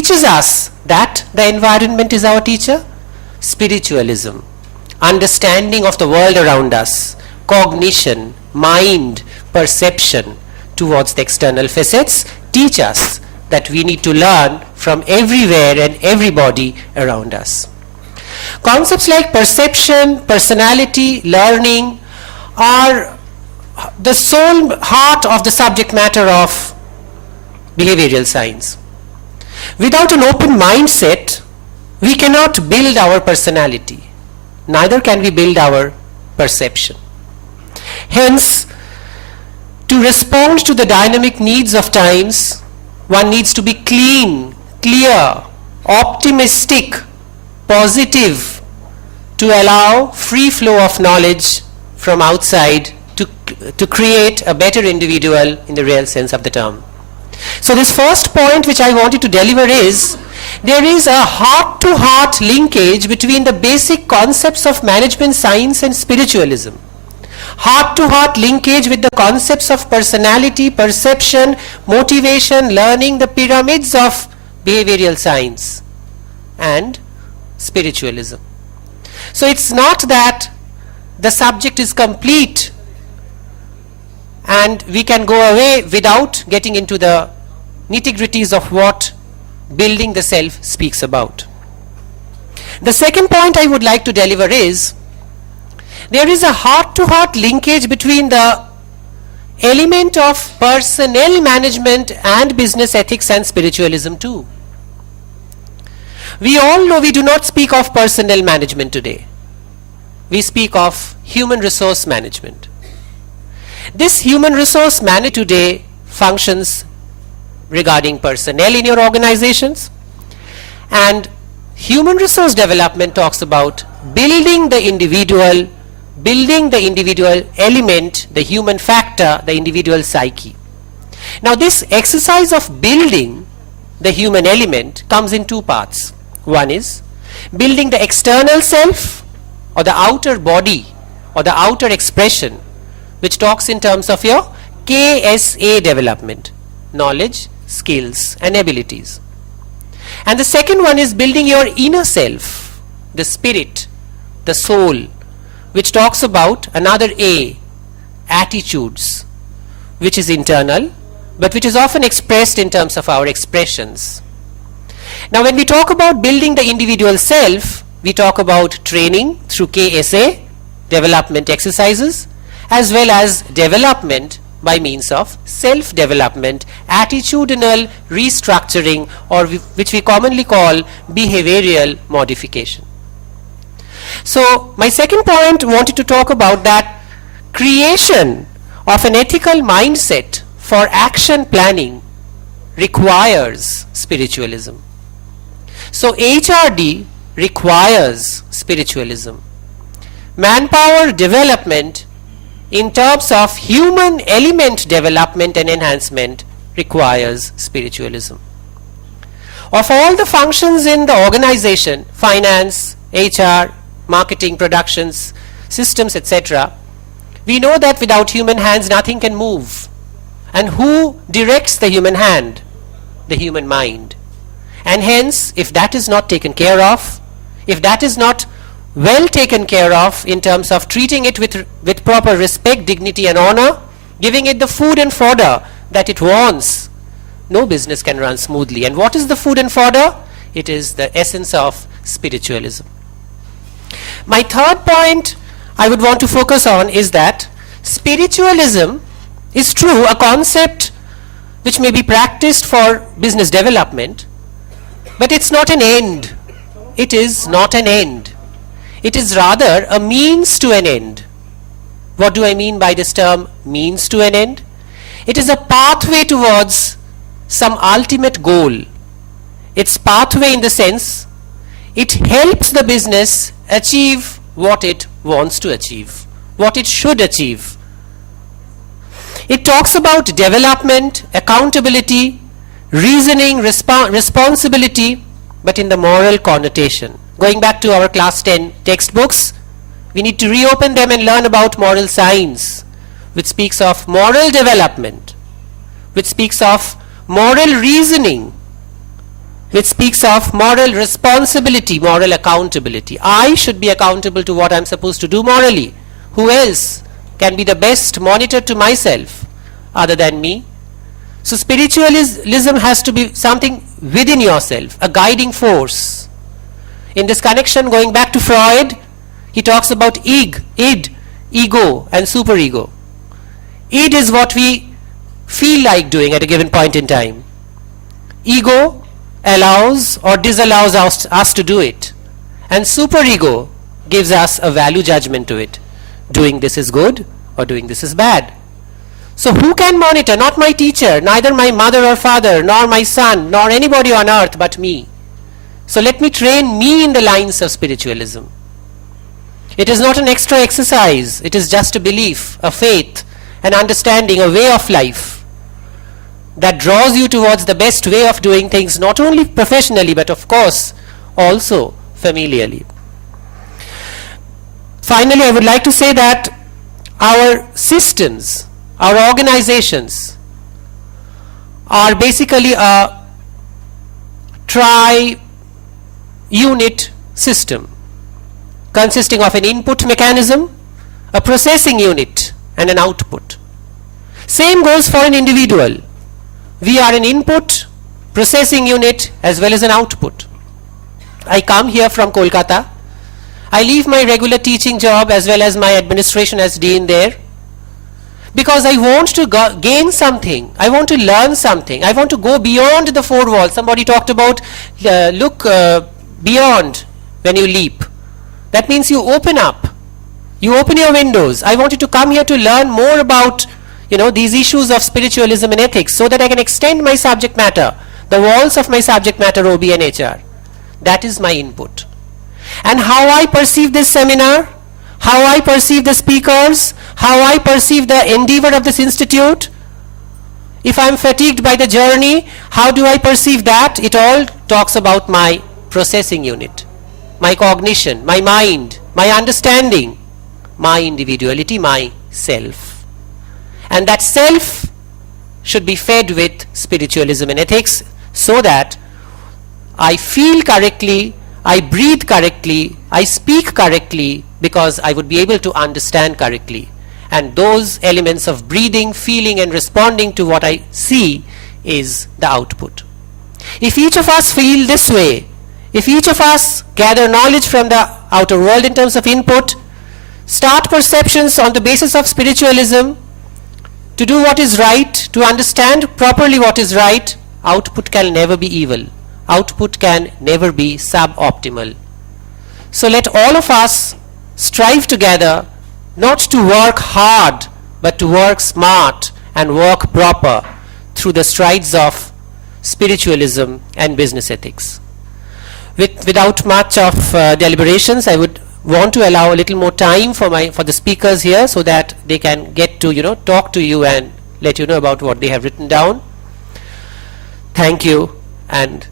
teaches us that the environment is our teacher? Spiritualism, understanding of the world around us, cognition, mind, perception towards the external facets teach us that we need to learn from everywhere and everybody around us. Concepts like perception, personality, learning are the sole heart of the subject matter of behavioral science. Without an open mindset, we cannot build our personality. Neither can we build our perception. Hence, to respond to the dynamic needs of times, one needs to be clean, clear, optimistic, positive, to allow free flow of knowledge from outside to create a better individual in the real sense of the term. So this first point which I wanted to deliver is, there is a heart-to-heart linkage between the basic concepts of management science and spiritualism. Heart-to-heart linkage with the concepts of personality, perception, motivation, learning, the pyramids of behavioral science and spiritualism. So it's not that the subject is complete and we can go away without getting into the nitty-gritties of what building the self speaks about. The second point I would like to deliver is, there is a heart-to-heart linkage between the element of personnel management and business ethics and spiritualism too. We all know we do not speak of personnel management today. We speak of human resource management. This human resource management today functions regarding personnel in your organizations, and human resource development talks about building the individual element, the human factor, the individual psyche. Now this exercise of building the human element comes in two parts. One is building the external self, or the outer body, or the outer expression, which talks in terms of your KSA development, knowledge, skills and abilities. And the second one is building your inner self, the spirit, the soul, which talks about another A, attitudes, which is internal, but which is often expressed in terms of our expressions. Now when we talk about building the individual self, we talk about training through KSA, development exercises, as well as development by means of self-development, attitudinal restructuring, or which we commonly call behavioral modification. So my second point wanted to talk about that creation of an ethical mindset for action planning requires spiritualism. So HRD requires spiritualism. Manpower development in terms of human element development and enhancement requires spiritualism. Of all the functions in the organization, finance, HR, marketing, productions, systems, etc., we know that without human hands nothing can move. And who directs the human hand? The human mind. And hence, if that is not taken care of, if that is not well taken care of in terms of treating it with proper respect, dignity and honor, giving it the food and fodder that it wants, no business can run smoothly. And what is the food and fodder? It is the essence of spiritualism. My third point I would want to focus on is that spiritualism is true a concept which may be practiced for business development, but it's not an end. It is not an end. It is rather a means to an end. What do I mean by this term, means to an end? It is a pathway towards some ultimate goal. It's pathway in the sense it helps the business achieve what it wants to achieve, what it should achieve. It talks about development, accountability, reasoning, responsibility, but in the moral connotation. Going back to our class 10 textbooks, we need to reopen them and learn about moral science, which speaks of moral development, which speaks of moral reasoning, which speaks of moral responsibility, moral accountability. I should be accountable to what I'm supposed to do morally. Who else can be the best monitor to myself other than me? So spiritualism has to be something within yourself, a guiding force. In this connection, going back to Freud, he talks about id, ego and superego. Id is what we feel like doing at a given point in time. Ego allows or disallows us to do it. And superego gives us a value judgment to it. Doing this is good or doing this is bad. So who can monitor? Not my teacher, neither my mother or father, nor my son, nor anybody on earth but me. So let me train me in the lines of spiritualism. It is not an extra exercise. It is just a belief, a faith, an understanding, a way of life that draws you towards the best way of doing things, not only professionally, but of course also familially. Finally, I would like to say that our systems, our organizations are basically a tri-unit system consisting of an input mechanism, a processing unit and an output. Same goes for an individual. We are an input, processing unit as well as an output. I come here from Kolkata. I leave my regular teaching job as well as my administration as dean there because I want to gain something. I want to learn something. I want to go beyond the four walls. Somebody talked about look beyond when you leap. That means you open up. You open your windows. I wanted to come here to learn more about these issues of spiritualism and ethics so that I can extend my subject matter, the walls of my subject matter, OB and HR. That is my input. And how I perceive this seminar, how I perceive the speakers, how I perceive the endeavor of this institute, if I'm fatigued by the journey, how do I perceive that? It all talks about my processing unit, my cognition, my mind, my understanding, my individuality, my self. And that self should be fed with spiritualism and ethics so that I feel correctly, I breathe correctly, I speak correctly, because I would be able to understand correctly. And those elements of breathing, feeling and responding to what I see is the output. If each of us feel this way, if each of us gather knowledge from the outer world in terms of input, start perceptions on the basis of spiritualism, to do what is right, to understand properly what is right, output can never be evil. Output can never be suboptimal. So let all of us strive together not to work hard, but to work smart and work proper through the strides of spiritualism and business ethics. Without much of deliberations, I would want to allow a little more time for the speakers here so that they can get to talk to you and let you know about what they have written down. Thank you and